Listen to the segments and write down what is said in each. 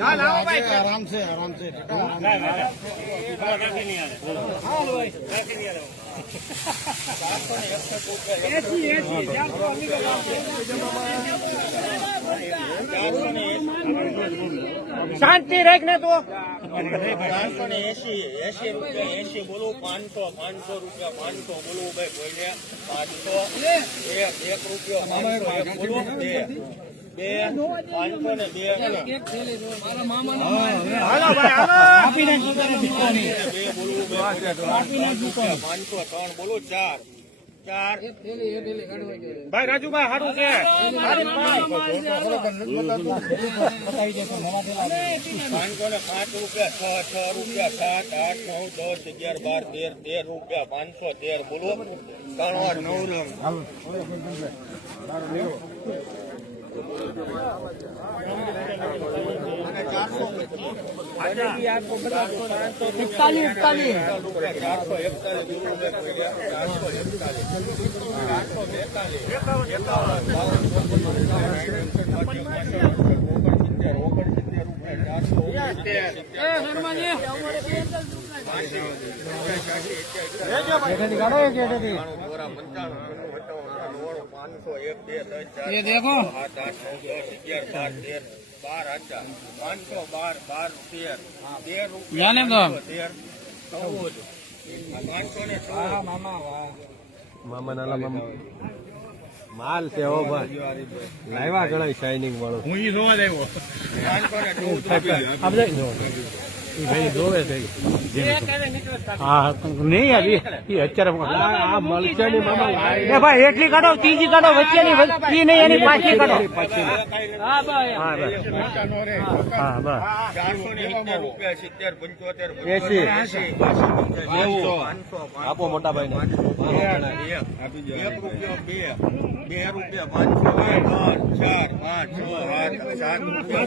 આરામ છે આરામ શાંતિ રાખ ને તો. પાંચસો ને એસી એસી રૂપિયા એસી બોલું પાંચસો પાંચસો રૂપિયા પાંચસો બોલું ભાઈ કોઈને પાંચસો, એક રૂપિયો, પાંચસો પાંચસો ને બે બે બોલું પાંચસો ત્રણ બોલો ચાર ચાર. ભાઈ રાજુભાઈ સારું છે. પાંચસો ને. પાંચ રૂપિયા છ છ રૂપિયા સાત આઠ નવ દસ અગિયાર બાર તેર તેર રૂપિયા પાંચસો તેર બોલો. ત્રણ આઠ નવ રંગ ચારસો એકતાલીસ ચારસો પાંચસો બાર હજાર પાંચસો બાર બાર તેર તેર રૂપિયા તેર. ચૌદ. પાંચસો ને ચૌદ. મામા નાલા મામા માલ છે હો ભાઈ. લાવ્યા ઘણા શાઇનિંગ વાળો. હું ઈ જોવા દેવો પાંચસો ને ચૌદ ભાઈ જોવે છે. હા નહીં યાર અત્યારે આ મળશે ની મામા એ ભાઈ એટલી કાઢો ત્રીજી કાઢો વચ્ચેની ઈ નહીં એની પાછી કાઢો. હા બસ હા બસ. એસી. આપો મોટા ભાઈ બે બે રૂપિયા પાંચસો ચાર પાંચ છ આઠ સાત રૂપિયા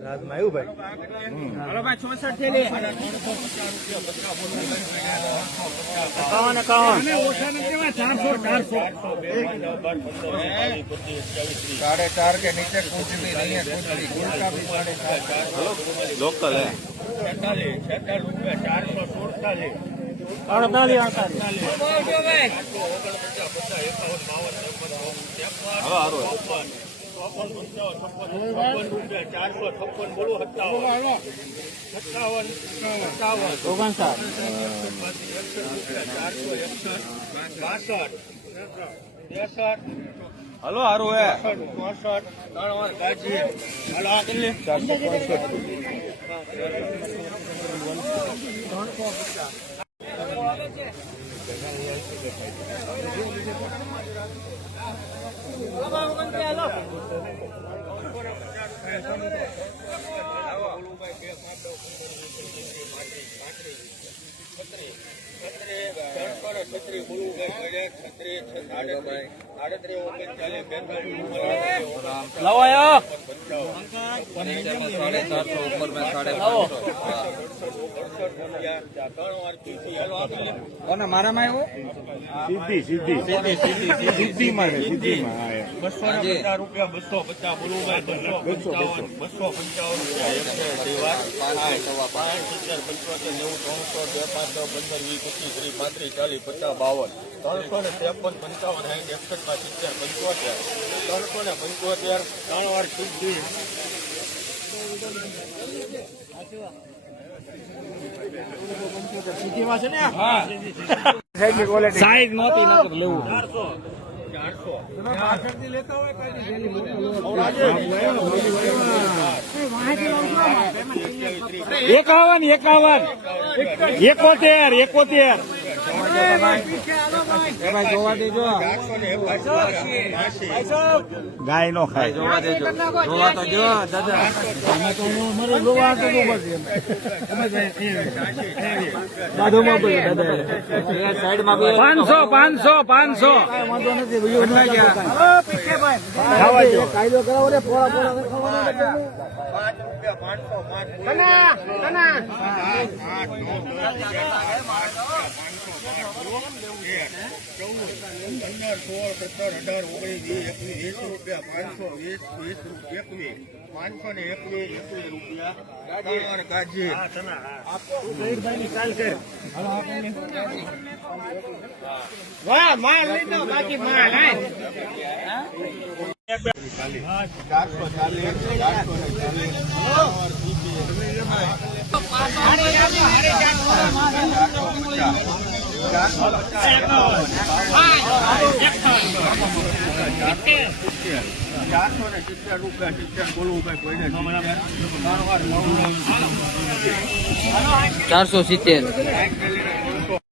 રાતમાં આવ્યું ભાઈ? સાડે ચાર કે નીચે કુછ લોકલ હે. ચારસો સુડતાલીસ. અડતાલીસ અડતાલીસ. ચોપન છપ્પન બોલો સત્તાવન સત્તાવન સત્તાવન ઓગણસાઠ ચારસો એકસઠ બાસઠ ત્રેસઠ હલો, હારું હે. ચોસઠ ત્રણ ગાજી હલો છત્રી મારામાં આવ્યો. બસો પચાસ રૂપિયા બસો પચાસ બસો બસો પંચાવન પંચોતેર નેવું ત્રણસો બે પાંચ પંદર વીસ પચીસ ત્રીસ પાંત્રીસ ચાલીસ પચાસ બાવન. ત્રણસો ને ત્રેપન પંચાવન સાઠ એકસઠમાં સિત્તેર. પંચોતેર ત્રણસો ને? પંચોતેર ત્રણ વાર સુધી સાઈઝ લેવું. એકાવન એકાવન એકોતેર એકોતેર. ગાય નો ખાય. જોવા દેજો. જોવા તો જો દાદા. પાંચસો પાંચસો પાંચસો. ખાવા જો. પાંચ રૂપિયા. પાંચસો પાંચ પંદર રૂપિયા પાંચસો પાંચસો ને એકવીસ રૂપિયા વાહ માલ લઈ દો ચારસો ચાલીસ ચારસો ચાલીસ. ચારસો ને સિત્તેર રૂપિયા સિત્તેર બોલવું ભાઈ કોઈને ચારસો સિત્તેર.